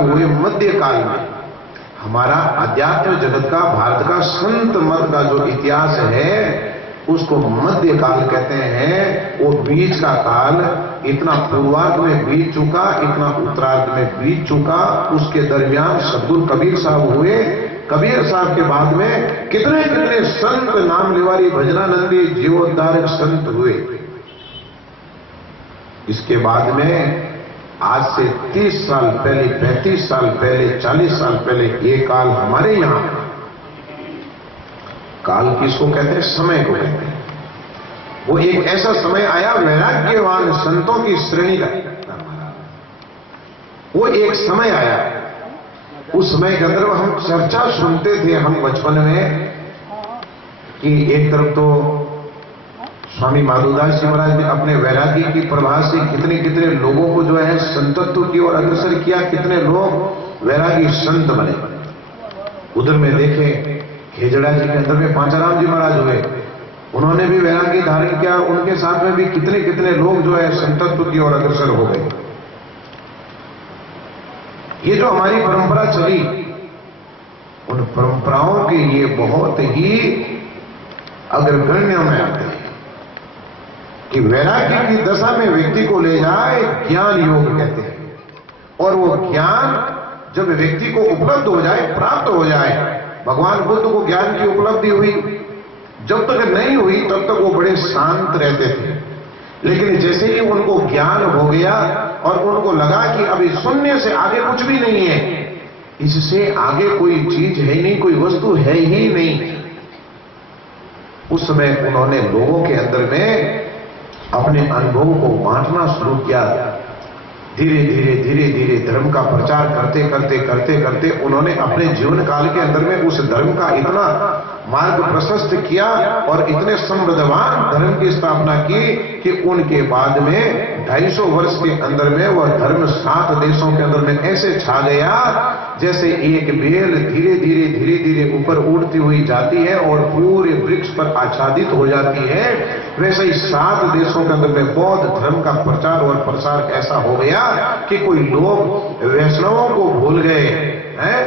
प्रादुर्भाव हुए मध्य काल में हमारा अध्यात्म जगत का, भारत का संत मत का जो इतिहास है उसको मध्य काल कहते हैं। वो बीच का काल इतना पूर्वार्ध में बीत चुका, इतना उत्तरार्ध में बीत चुका। उसके दरमियान सद्गुरु कबीर साहब हुए। कबीर साहब के बाद में कितने कितने संत, नाम लिवारी, भजनानंदी, जीवोद्धारक संत हुए। इसके बाद में आज से 30 साल पहले, 35 साल पहले, 40 साल पहले ये काल हमारे यहां, काल किसको कहते हैं? समय को कहते हैं। वो एक ऐसा समय आया वैराग्यवान संतों की श्रेणी का, वो एक समय आया। उस समय के अंदर हम चर्चा सुनते थे हम बचपन में कि एक तरफ तो स्वामी माधोदास जी महाराज ने अपने वैराग्य की प्रभा से कितने कितने लोगों को जो है संतत्व की ओर अग्रसर किया, कितने लोग वैरागी संत बने। उधर में देखे खेजड़ा जी के अंदर में पांचाराम जी महाराज हुए, उन्होंने भी वैरागी धारण किया। उनके साथ में भी कितने कितने लोग जो है संतत्व की ओर अग्रसर हो गए। ये जो हमारी परंपरा चली, उन परंपराओं के ये बहुत ही अग्रगण्य में आते हैं कि वैराग्य की दशा में व्यक्ति को ले जाए, ज्ञान योग कहते हैं। और वो ज्ञान जब व्यक्ति को उपलब्ध हो जाए, प्राप्त हो जाए, भगवान बुद्ध को ज्ञान की उपलब्धि हुई, जब तक नहीं हुई तब तक वो बड़े शांत रहते थे। लेकिन जैसे ही उनको ज्ञान हो गया और उनको लगा कि अभी शून्य से आगे कुछ भी नहीं है, इससे आगे कोई चीज है ही नहीं, कोई वस्तु है ही नहीं, उस समय उन्होंने लोगों के अंदर में अपने अनुभव को बांटना शुरू किया। धीरे धीरे धीरे धीरे धर्म का प्रचार करते करते करते करते उन्होंने अपने जीवन काल के अंदर में उस धर्म का इतना मार्ग प्रशस्त किया और इतने समृद्धवान धर्म की स्थापना की कि उनके बाद में 250 वर्ष के अंदर में वह धर्म 7 देशों के अंदर में ऐसे छा गया जैसे एक बेल धीरे धीरे धीरे धीरे ऊपर उड़ती हुई जाती है और पूरे वृक्ष पर आच्छादित हो जाती है। वैसे ही 7 देशों के अंदर में बौद्ध धर्म का प्रचार और प्रसार ऐसा हो गया कि कोई लोग वैष्णवों को भूल गए हैं,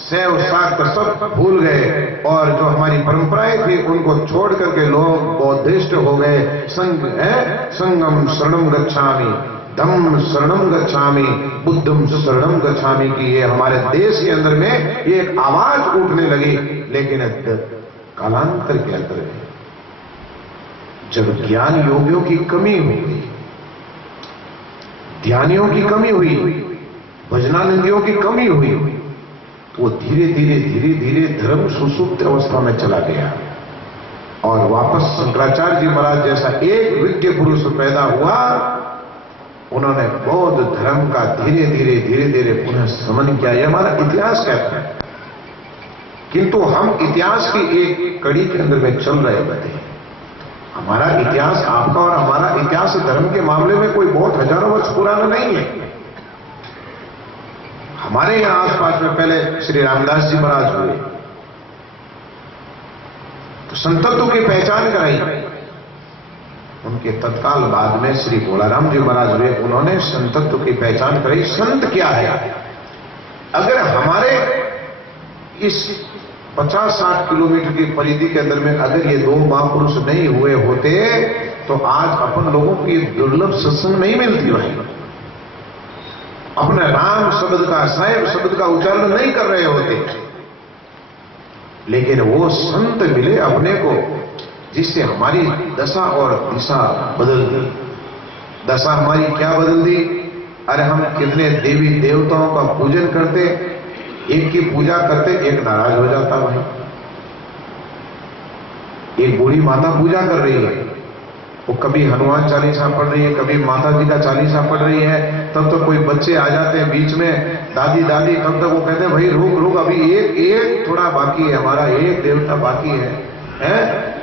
शैव शाक्त सब भूल गए, और जो हमारी परंपराएं थी उनको छोड़ करके लोग बौद्धिस्ट हो गए। संगम शरणम गच्छामि, धम्म शरणम गच्छामि, बुद्धम शरणम गच्छामि की ये हमारे देश के अंदर में ये एक आवाज उठने लगी। लेकिन कालांतर के अंदर जब ज्ञान योगियों की कमी हुई, ध्यानियों की कमी हुई, भजनानंदियों की कमी हुई, वो धीरे धीरे धीरे धीरे धर्म सुसुप्त अवस्था में चला गया और वापस शंकराचार्य जी महाराज जैसा एक विज्ञ पुरुष पैदा हुआ। उन्होंने बौद्ध धर्म का धीरे धीरे धीरे धीरे पुनः समन किया। यह हमारा इतिहास कहता है, किंतु हम इतिहास की एक कड़ी के अंदर में चल रहे थे। हमारा इतिहास, आपका और हमारा इतिहास धर्म के मामले में कोई बहुत हजारों वर्ष पुराना नहीं है। हमारे यहां आसपास में पहले श्री रामदास जी महाराज हुए तो संतत्व की पहचान कराई। उनके तत्काल बाद में श्री भोलाराम जी महाराज हुए, उन्होंने संतत्व की पहचान कराई। संत क्या है? अगर हमारे इस 50-60 किलोमीटर की परिधि के अंदर में अगर ये 2 महापुरुष नहीं हुए होते तो आज अपन लोगों की दुर्लभ सत्संग नहीं मिलती भाई। अपने राम शब्द का, साहेब शब्द का उच्चारण नहीं कर रहे होते। लेकिन वो संत मिले अपने को जिससे हमारी दशा और दिशा बदल दी। दशा हमारी क्या बदल दी? अरे हम कितने देवी देवताओं का पूजन करते, एक की पूजा करते एक नाराज हो जाता भाई। एक बूढ़ी माता पूजा कर रही है, वो कभी हनुमान चालीसा पढ़ रही है, कभी माता जी का चालीसा पढ़ रही है, तब तो कोई बच्चे आ जाते हैं बीच में, दादी दादी, तब तक वो कहते हैं भाई रुक रुक, अभी एक थोड़ा बाकी है, हमारा एक देवता बाकी है।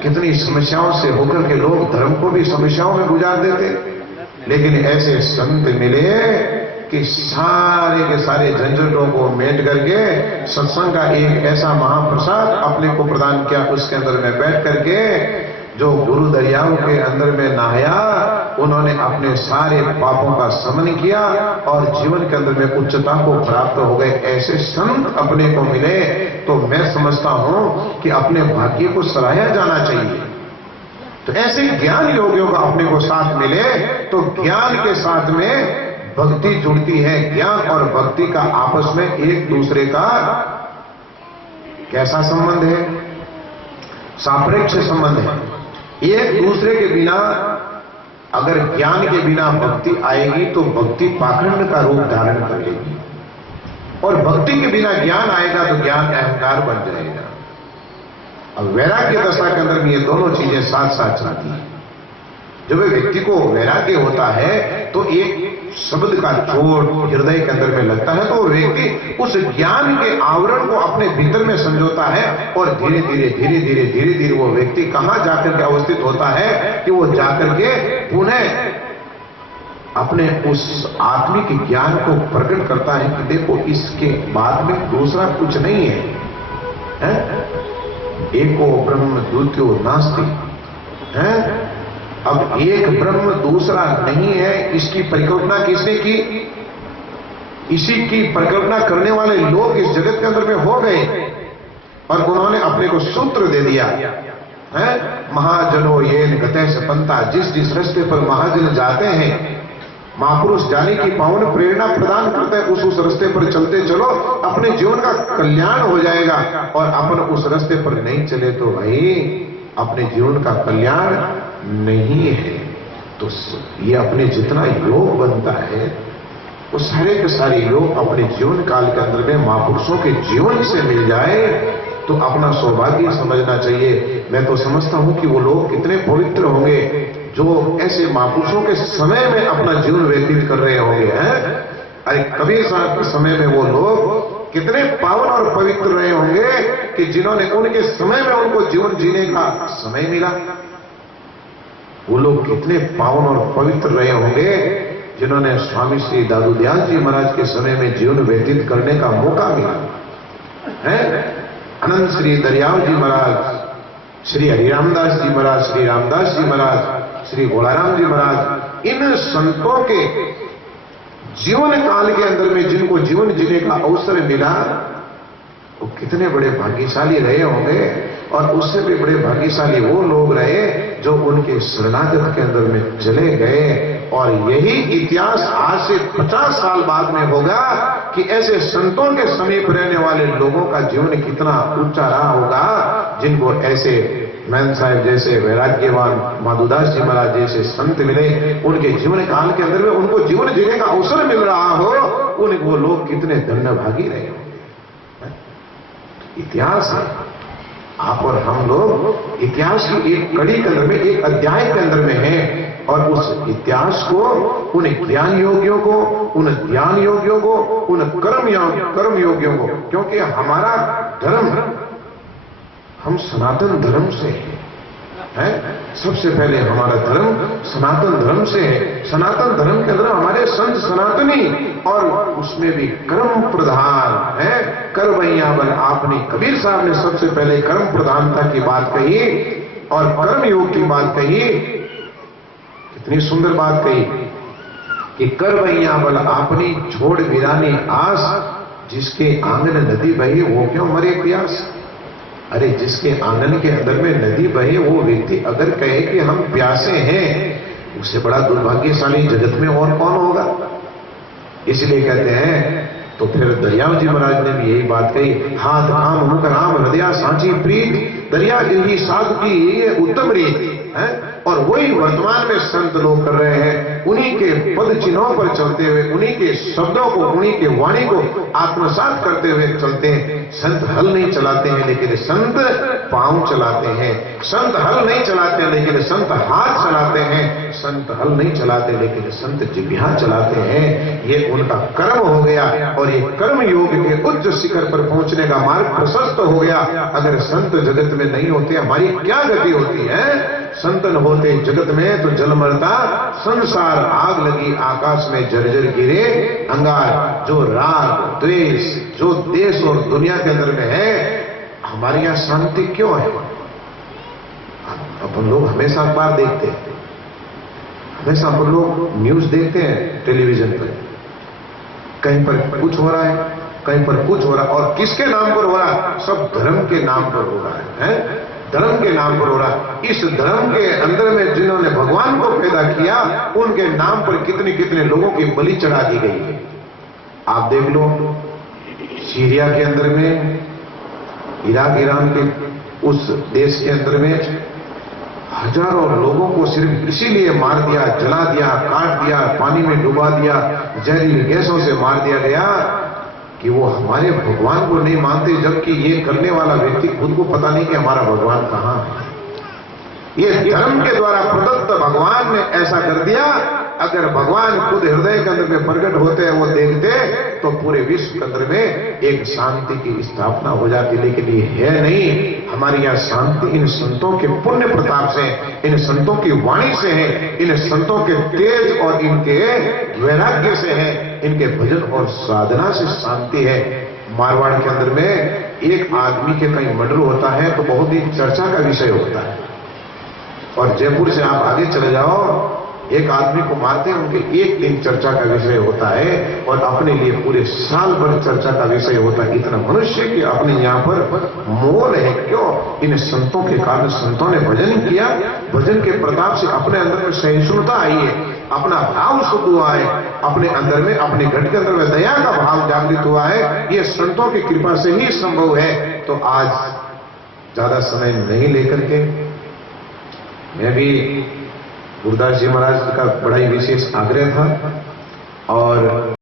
कितनी समस्याओं से होकर के लोग धर्म को भी समस्याओं में गुजार देते। लेकिन ऐसे संत मिले कि सारे के सारे झंझटों को मेट करके सत्संग का एक ऐसा महाप्रसाद अपने को प्रदान किया। उसके अंदर में बैठ करके जो गुरु दरियाओं के अंदर में नहाया उन्होंने अपने सारे पापों का शमन किया और जीवन के अंदर में उच्चता को प्राप्त हो गए। ऐसे संत अपने को मिले तो मैं समझता हूं कि अपने भाग्य को सराहा जाना चाहिए। तो ऐसे ज्ञान योगियों का अपने को साथ मिले तो ज्ञान के साथ में भक्ति जुड़ती है। ज्ञान और भक्ति का आपस में एक दूसरे का कैसा संबंध है? सापेक्ष संबंध है। एक दूसरे के बिना, अगर ज्ञान के बिना भक्ति आएगी तो भक्ति पाखंड का रूप धारण कर लेगी, और भक्ति के बिना ज्ञान आएगा तो ज्ञान अहंकार बन जाएगा। अब वैराग्य दशा के अंदर में ये दोनों चीजें साथ साथ चलती हैं। जब व्यक्ति को वैराग्य होता है तो एक शब्द का चोट हृदय के अंदर में लगता है तो व्यक्ति उस ज्ञान के आवरण को अपने भीतर में संजोता है, और धीरे धीरे वो व्यक्ति कहां जाकर के अवस्थित होता है कि वो जाकर के पुनः अपने उस आत्मिक ज्ञान को प्रकट करता है कि देखो इसके बाद में दूसरा कुछ नहीं है, एको ब्रह्म द्वितीयो नास्ति है। अब एक ब्रह्म दूसरा नहीं है, इसकी परिकल्पना किसने की? इसी की परिकल्पना करने वाले लोग इस जगत के अंदर में हो गए, और उन्होंने अपने को सूत्र दे दिया है। महाजनो ये गते से पंथा, जिस रास्ते पर महाजन जाते हैं, महापुरुष जाने की पावन प्रेरणा प्रदान करते हैं, उस रास्ते पर चलते चलो, अपने जीवन का कल्याण हो जाएगा। और अपन उस रास्ते पर नहीं चले तो भाई अपने जीवन का कल्याण नहीं है। तो ये अपने जितना योग बनता है वो सारे के सारे योग अपने जीवन काल के अंदर में महापुरुषों के जीवन से मिल जाए तो अपना सौभाग्य समझना चाहिए। मैं तो समझता हूं कि वो लोग कितने पवित्र होंगे जो ऐसे महापुरुषों के समय में अपना जीवन व्यतीत कर रहे होंगे हैं। अरे कबीर साहब के समय में वो लोग कितने पावन और पवित्र रहे होंगे कि जिन्होंने उनके समय में उनको जीवन जीने का समय मिला। वो लोग कितने पावन और पवित्र रहे होंगे जिन्होंने स्वामी श्री दादू दयाल जी महाराज के समय में जीवन व्यतीत करने का मौका मिला है। अनंत श्री दरियाव जी महाराज, श्री हरिरामदास जी महाराज, श्री रामदास जी महाराज, श्री गोलाराम जी महाराज, इन संतों के जीवन काल के अंदर में जिनको जीवन जीने का अवसर मिला वो कितने बड़े भाग्यशाली रहे होंगे। और उससे भी बड़े भाग्यशाली वो लोग रहे जो उनके शरणागत के अंदर में चले गए। और यही इतिहास आज से 50 साल बाद में होगा कि ऐसे संतों के समीप रहने वाले लोगों का जीवन कितना ऊंचा रहा होगा, जिनको ऐसे मैन साहब जैसे वैराग्यवान माधुदास जी महाराज जैसे संत मिले, उनके जीवन काल के अंदर में उनको जीवन जीने का अवसर मिल रहा हो, वो लोग कितने धन्यभागी रहे होंगे। इतिहास है, आप और हम लोग इतिहास की एक कड़ी के अंदर में, एक अध्याय के अंदर में हैं। और उस इतिहास को, उन ज्ञान योगियों को, उन ध्यान योगियों को, उन कर्म योगियों को, क्योंकि हमारा धर्म, हम सनातन धर्म से है। सबसे पहले हमारा धर्म सनातन धर्म से है। सनातन धर्म के अंदर हमारे संत सनातनी, और उसमें भी कर्म प्रधान है। कर्मैया बल आपने, कबीर साहब ने सबसे पहले कर्म प्रधानता की बात कही और कर्म योग की बात कही। कितनी सुंदर बात कही कि कर्मैया बल आपनी छोड़ बिरानी आस, जिसके आंगन नदी बही वो क्यों मरे प्यास। अरे जिसके आंगन के अंदर में नदी बहे वो व्यक्ति अगर कहे कि हम प्यासे हैं, उससे बड़ा दुर्भाग्यशाली जगत में और कौन होगा। इसलिए कहते हैं, तो फिर दरियाव जी महाराज ने भी यही बात कही, हाथ काम मुख राम हृदय सांची प्रीत, दरिया गिरी साधु की ये उत्तम रीत है। और वही वर्तमान में संत लोग कर रहे हैं, उन्हीं के पद चिन्हों पर चलते हुए, उन्हीं के शब्दों को, उन्हीं के वाणी को आत्मसात करते हुए चलते हैं। संत हल नहीं चलाते हैं लेकिन संत पांव चलाते हैं। संत हल नहीं चलाते लेकिन संत हाथ चलाते हैं। संत हल नहीं चलाते लेकिन संत जिह्वा चलाते हैं। ये उनका कर्म हो गया, और ये कर्म योग के उच्च शिखर पर पहुंचने का मार्ग प्रशस्त हो गया। अगर संत जगत में नहीं होते हमारी क्या गति होती है। संतन होते जगत में तो जल मरता संसार, आग लगी आकाश में जर्जर गिरे अंगार। जो राग द्वेष जो देश और दुनिया के अंदर में है, हमारे यहां शांति क्यों है। अपन लोग हमेशा अखबार देखते हैं, वैसा हम लोग न्यूज देखते हैं टेलीविजन पर, कहीं पर कुछ हो रहा है, कहीं पर कुछ हो रहा है, और किसके नाम पर हो रहा है? सब धर्म के नाम पर हो रहा है? धर्म के नाम पर हो रहा है। इस धर्म के अंदर में जिन्होंने भगवान को पैदा किया, उनके नाम पर कितने कितने लोगों की बलि चढ़ा दी गई है। आप देख लो, सीरिया के अंदर में, इराक ईरान के उस देश के अंदर में हजारों लोगों को सिर्फ इसीलिए मार दिया, जला दिया, काट दिया, पानी में डुबा दिया, जहरीली गैसों से मार दिया गया कि वो हमारे भगवान को नहीं मानते, जबकि ये करने वाला व्यक्ति खुद को पता नहीं कि हमारा भगवान कहां है। ये धर्म के द्वारा प्रदत्त भगवान ने ऐसा कर दिया। अगर भगवान खुद हृदय के अंदर में प्रकट होते हैं, वो देखते, तो पूरे विश्व के अंदर में एक शांति की स्थापना हो जाती। लेकिन ये है नहीं। हमारी यहाँ शांति इन संतों के पुण्य प्रताप से, इन संतों की वाणी से है, इन संतों के तेज और इनके वैराग्य से है, इनके भजन और साधना से शांति है। मारवाड़ के अंदर में एक आदमी के कहीं मर्डर होता है तो बहुत ही चर्चा का विषय होता है, और जयपुर से आप आगे चले जाओ, एक आदमी को मारते हैं, उनके एक दिन चर्चा का विषय होता है, और अपने लिए पूरे साल भर चर्चा का विषय होता है। इतना मनुष्य की अपने यहाँ पर मोल है। क्यों? इन संतों के कारण संतों ने भजन किया, भजन के प्रताप से अपने अंदर में सहिष्णुता आई है, अपना भाव शुद्ध हुआ है, अपने अंदर में, अपने घट के अंदर में दया का भाव जागृत हुआ है। ये संतों की कृपा से ही संभव है। तो आज ज्यादा समय नहीं लेकर के मैं भी, गुरुदास जी महाराज का बड़ा ही विशेष आग्रह था, और